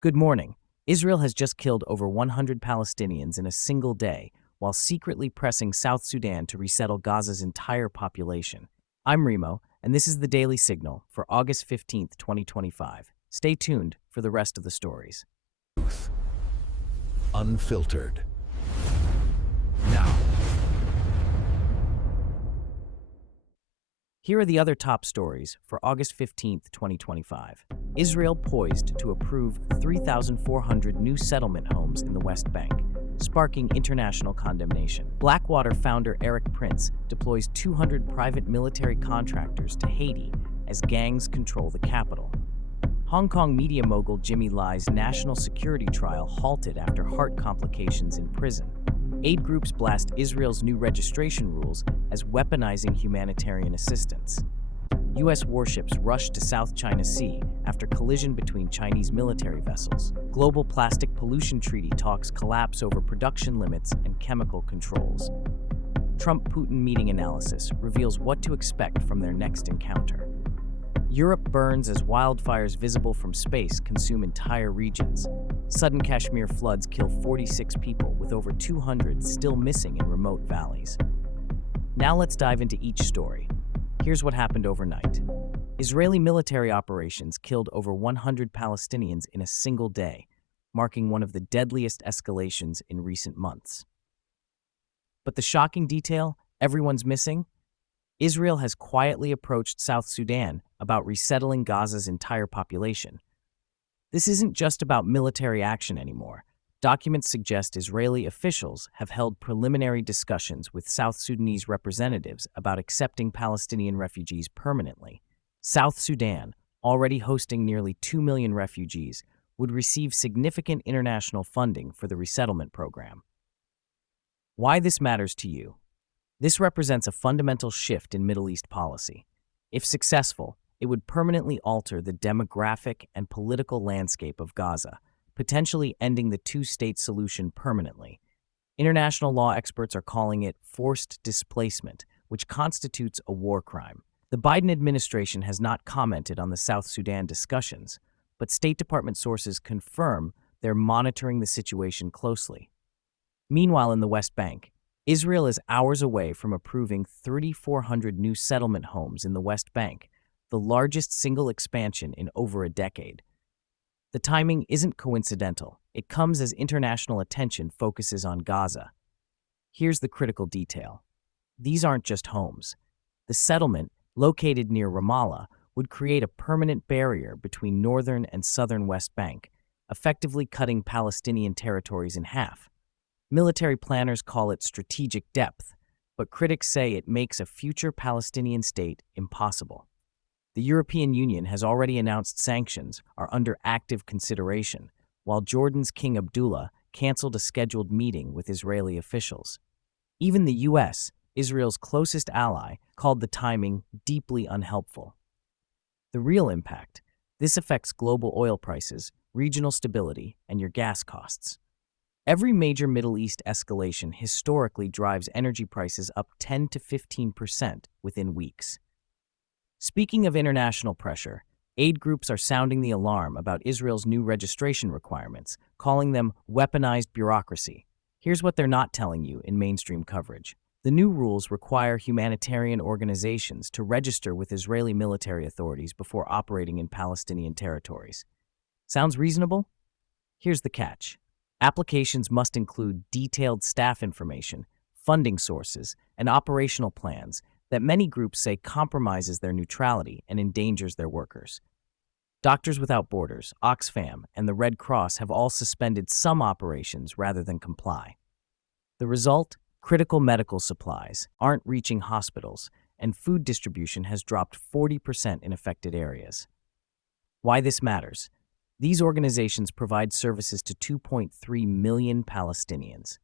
Good morning. Israel has just killed over 100 Palestinians in a single day while secretly pressing South Sudan to resettle Gaza's entire population. I'm Remo, and this is the Daily Signal for August 15th, 2025. Stay tuned for the rest of the stories. Unfiltered. Now, Here are the other top stories for August 15th, 2025. Israel poised to approve 3,400 new settlement homes in the West Bank, sparking international condemnation. Blackwater founder Eric Prince deploys 200 private military contractors to Haiti as gangs control the capital. Hong Kong media mogul Jimmy Lai's national security trial halted after heart complications in prison. Aid groups blast Israel's new registration rules as weaponizing humanitarian assistance. U.S. warships rush to South China Sea after collision between Chinese military vessels. Global plastic pollution treaty talks collapse over production limits and chemical controls. Trump-Putin meeting analysis reveals what to expect from their next encounter. Europe burns as wildfires visible from space consume entire regions. Sudden Kashmir floods kill 46 people, with over 200 still missing in remote valleys. Now let's dive into each story. Here's what happened overnight. Israeli military operations killed over 100 Palestinians in a single day, marking one of the deadliest escalations in recent months. But the shocking detail everyone's missing? Israel has quietly approached South Sudan about resettling Gaza's entire population. This isn't just about military action anymore. Documents suggest Israeli officials have held preliminary discussions with South Sudanese representatives about accepting Palestinian refugees permanently. South Sudan, already hosting nearly 2 million refugees, would receive significant international funding for the resettlement program. Why this matters to you? This represents a fundamental shift in Middle East policy. If successful, it would permanently alter the demographic and political landscape of Gaza, potentially ending the two-state solution permanently. International law experts are calling it forced displacement, which constitutes a war crime. The Biden administration has not commented on the South Sudan discussions, but State Department sources confirm they're monitoring the situation closely. Meanwhile, in the West Bank, Israel is hours away from approving 3,400 new settlement homes in the West Bank, the largest single expansion in over a decade. The timing isn't coincidental. It comes as international attention focuses on Gaza. Here's the critical detail. These aren't just homes. The settlement, located near Ramallah, would create a permanent barrier between northern and southern West Bank, effectively cutting Palestinian territories in half. Military planners call it strategic depth, but critics say it makes a future Palestinian state impossible. The European Union has already announced sanctions are under active consideration, while Jordan's King Abdullah canceled a scheduled meeting with Israeli officials. Even the U.S., Israel's closest ally, called the timing deeply unhelpful. The real impact: this affects global oil prices, regional stability, and your gas costs. Every major Middle East escalation historically drives energy prices up 10 to 15% within weeks. Speaking of international pressure, aid groups are sounding the alarm about Israel's new registration requirements, calling them weaponized bureaucracy. Here's what they're not telling you in mainstream coverage. The new rules require humanitarian organizations to register with Israeli military authorities before operating in Palestinian territories. Sounds reasonable? Here's the catch. Applications must include detailed staff information, funding sources, and operational plans that many groups say compromises their neutrality and endangers their workers. Doctors Without Borders, Oxfam, and the Red Cross have all suspended some operations rather than comply. The result? Critical medical supplies aren't reaching hospitals, and food distribution has dropped 40% in affected areas. Why this matters? These organizations provide services to 2.3 million Palestinians.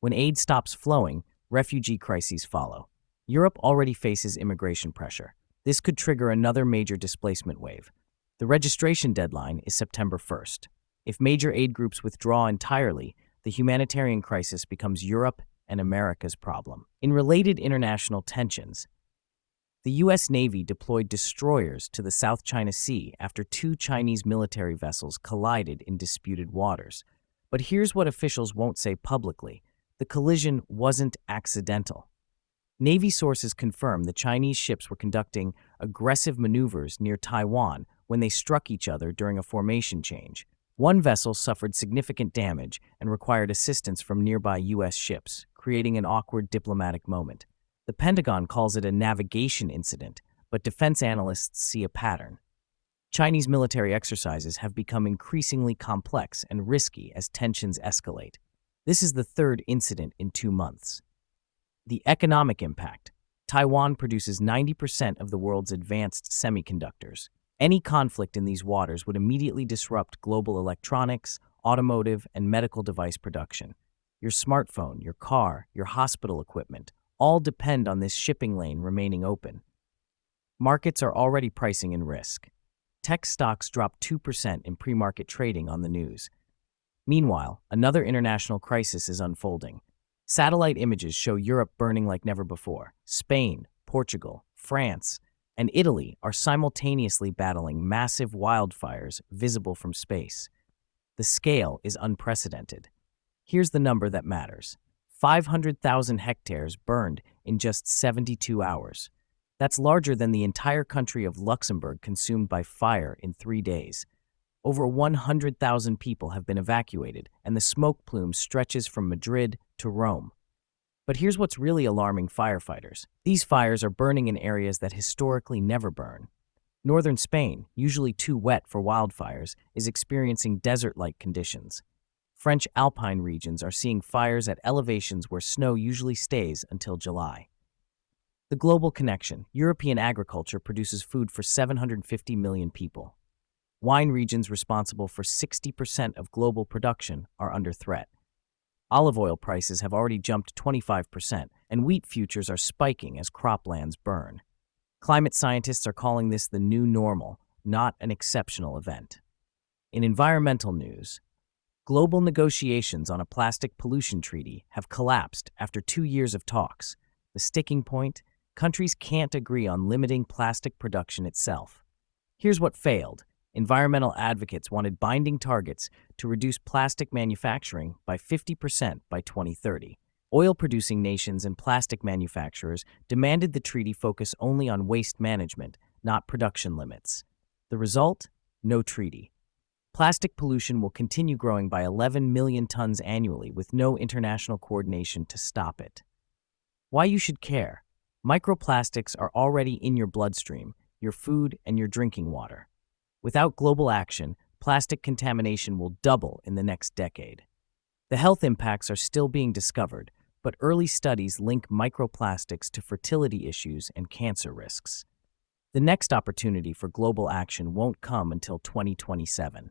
When aid stops flowing, refugee crises follow. Europe already faces immigration pressure. This could trigger another major displacement wave. The registration deadline is September 1st. If major aid groups withdraw entirely, the humanitarian crisis becomes Europe and America's problem. In related international tensions, The U.S. Navy deployed destroyers to the South China Sea after two Chinese military vessels collided in disputed waters. But here's what officials won't say publicly: the collision wasn't accidental. Navy sources confirm the Chinese ships were conducting aggressive maneuvers near Taiwan when they struck each other during a formation change. One vessel suffered significant damage and required assistance from nearby U.S. ships, creating an awkward diplomatic moment. The Pentagon calls it a navigation incident, but defense analysts see a pattern. Chinese military exercises have become increasingly complex and risky as tensions escalate. This is the third incident in 2 months. The economic impact. Taiwan produces 90% of the world's advanced semiconductors. Any conflict in these waters would immediately disrupt global electronics, automotive, and medical device production. Your smartphone, your car, your hospital equipment all depend on this shipping lane remaining open. Markets are already pricing in risk. Tech stocks dropped 2% in pre-market trading on the news. Meanwhile, another international crisis is unfolding. Satellite images show Europe burning like never before. Spain, Portugal, France, and Italy are simultaneously battling massive wildfires visible from space. The scale is unprecedented. Here's the number that matters: 500,000 hectares burned in just 72 hours. That's larger than the entire country of Luxembourg consumed by fire in 3 days. Over 100,000 people have been evacuated, and the smoke plume stretches from Madrid to Rome. But here's what's really alarming firefighters. These fires are burning in areas that historically never burn. Northern Spain, usually too wet for wildfires, is experiencing desert-like conditions. French alpine regions are seeing fires at elevations where snow usually stays until July. The global connection. European agriculture produces food for 750 million people. Wine regions responsible for 60% of global production are under threat. Olive oil prices have already jumped 25%, and wheat futures are spiking as croplands burn. Climate scientists are calling this the new normal, not an exceptional event. In environmental news, global negotiations on a plastic pollution treaty have collapsed after 2 years of talks. The sticking point: countries can't agree on limiting plastic production itself. Here's what failed. Environmental advocates wanted binding targets to reduce plastic manufacturing by 50% by 2030. Oil-producing nations and plastic manufacturers demanded the treaty focus only on waste management, not production limits. The result? No treaty. Plastic pollution will continue growing by 11 million tons annually with no international coordination to stop it. Why you should care? Microplastics are already in your bloodstream, your food, and your drinking water. Without global action, plastic contamination will double in the next decade. The health impacts are still being discovered, but early studies link microplastics to fertility issues and cancer risks. The next opportunity for global action won't come until 2027.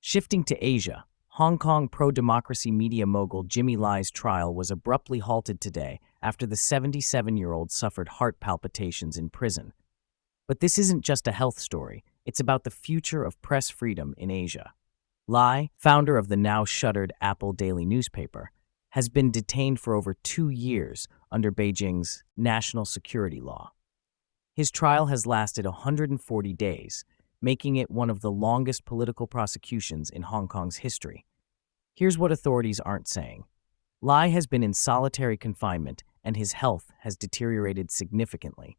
Shifting to Asia, Hong Kong pro-democracy media mogul Jimmy Lai's trial was abruptly halted today after the 77-year-old suffered heart palpitations in prison. But this isn't just a health story. It's about the future of press freedom in Asia. Lai, founder of the now-shuttered Apple Daily newspaper, has been detained for over 2 years under Beijing's national security law. His trial has lasted 140 days, making it one of the longest political prosecutions in Hong Kong's history. Here's what authorities aren't saying. Lai has been in solitary confinement, and his health has deteriorated significantly.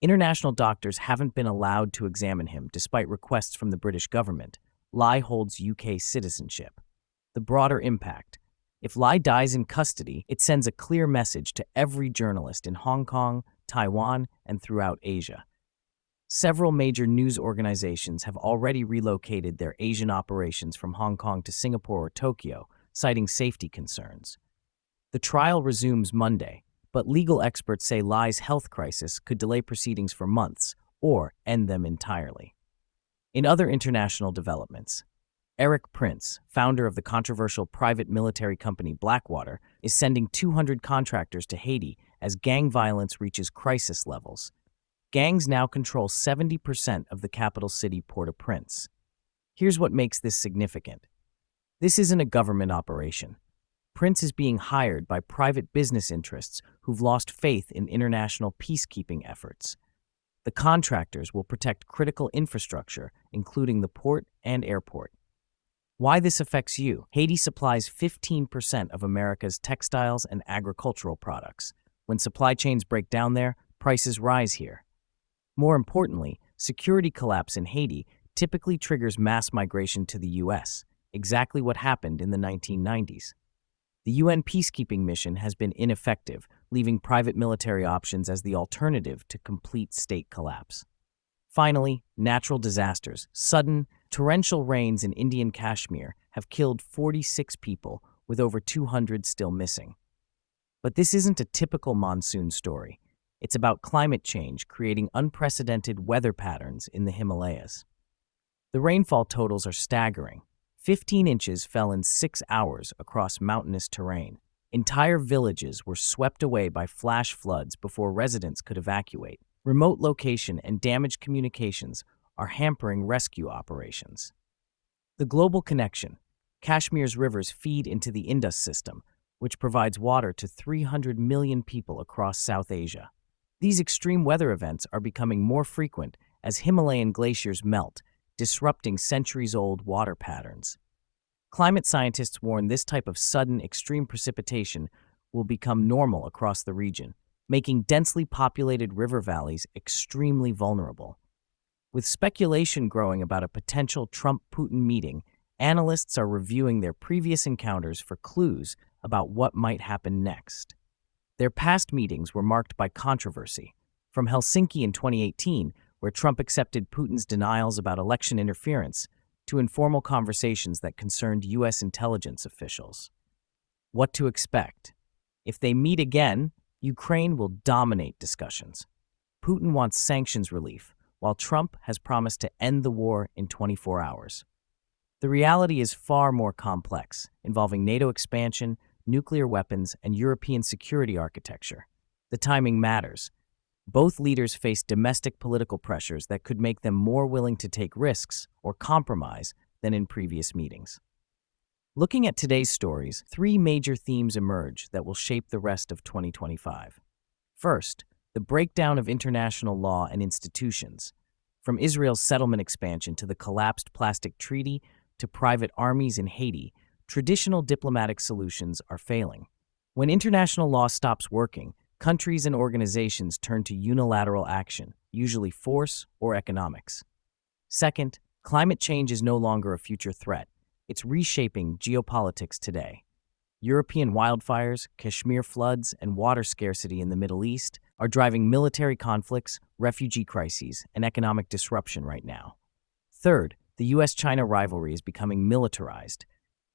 International doctors haven't been allowed to examine him despite requests from the British government. Lai holds UK citizenship. The broader impact: if Lai dies in custody, it sends a clear message to every journalist in Hong Kong, Taiwan, and throughout Asia. Several major news organizations have already relocated their Asian operations from Hong Kong to Singapore or Tokyo, citing safety concerns. The trial resumes Monday, but legal experts say Lai's health crisis could delay proceedings for months or end them entirely. In other international developments, Eric Prince, founder of the controversial private military company Blackwater, is sending 200 contractors to Haiti as gang violence reaches crisis levels. Gangs now control 70% of the capital city, Port-au-Prince. Here's what makes this significant. This isn't a government operation. Prince is being hired by private business interests who've lost faith in international peacekeeping efforts. The contractors will protect critical infrastructure, including the port and airport. Why this affects you? Haiti supplies 15% of America's textiles and agricultural products. When supply chains break down there, prices rise here. More importantly, security collapse in Haiti typically triggers mass migration to the U.S., exactly what happened in the 1990s. The UN peacekeeping mission has been ineffective, leaving private military options as the alternative to complete state collapse. Finally, natural disasters. Sudden, torrential rains in Indian Kashmir have killed 46 people, with over 200 still missing. But this isn't a typical monsoon story. It's about climate change creating unprecedented weather patterns in the Himalayas. The rainfall totals are staggering. 15 inches fell in 6 hours across mountainous terrain. Entire villages were swept away by flash floods before residents could evacuate. Remote location and damaged communications are hampering rescue operations. The global connection. Kashmir's rivers feed into the Indus system, which provides water to 300 million people across South Asia. These extreme weather events are becoming more frequent as Himalayan glaciers melt, disrupting centuries-old water patterns. Climate scientists warn this type of sudden, extreme precipitation will become normal across the region, making densely populated river valleys extremely vulnerable. With speculation growing about a potential Trump-Putin meeting, analysts are reviewing their previous encounters for clues about what might happen next. Their past meetings were marked by controversy, from Helsinki in 2018, where Trump accepted Putin's denials about election interference, to informal conversations that concerned U.S. intelligence officials. What to expect? If they meet again, Ukraine will dominate discussions. Putin wants sanctions relief, while Trump has promised to end the war in 24 hours. The reality is far more complex, involving NATO expansion, nuclear weapons, and European security architecture. The timing matters. Both leaders face domestic political pressures that could make them more willing to take risks or compromise than in previous meetings. Looking at today's stories, 3 major themes emerge that will shape the rest of 2025. First, the breakdown of international law and institutions. From Israel's settlement expansion to the collapsed plastic treaty to private armies in Haiti, traditional diplomatic solutions are failing. When international law stops working, countries and organizations turn to unilateral action, usually force or economics. Second, climate change is no longer a future threat. It's reshaping geopolitics today. European wildfires, Kashmir floods, and water scarcity in the Middle East are driving military conflicts, refugee crises, and economic disruption right now. Third, the U.S.-China rivalry is becoming militarized.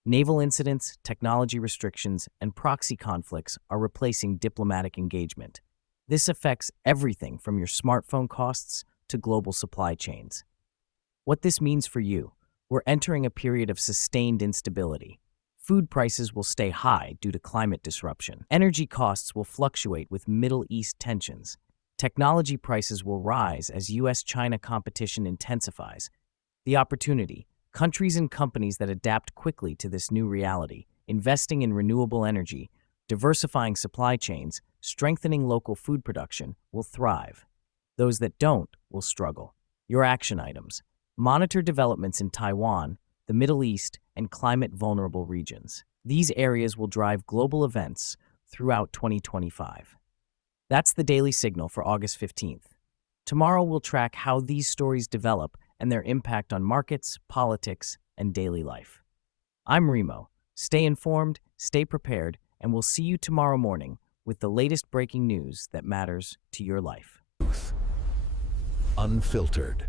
Naval incidents, technology restrictions, and proxy conflicts are replacing diplomatic engagement. This affects everything from your smartphone costs to global supply chains. What this means for you: we're entering a period of sustained instability. Food prices will stay high due to climate disruption. Energy costs will fluctuate with Middle East tensions. Technology prices will rise as U.S.-China competition intensifies. The opportunity: countries and companies that adapt quickly to this new reality, investing in renewable energy, diversifying supply chains, strengthening local food production, will thrive. Those that don't will struggle. Your action items: monitor developments in Taiwan, the Middle East, and climate-vulnerable regions. These areas will drive global events throughout 2025. That's the Daily Signal for August 15th. Tomorrow we'll track how these stories develop and their impact on markets, politics, and daily life. I'm Remo. Stay informed, stay prepared, and we'll see you tomorrow morning with the latest breaking news that matters to your life. Unfiltered.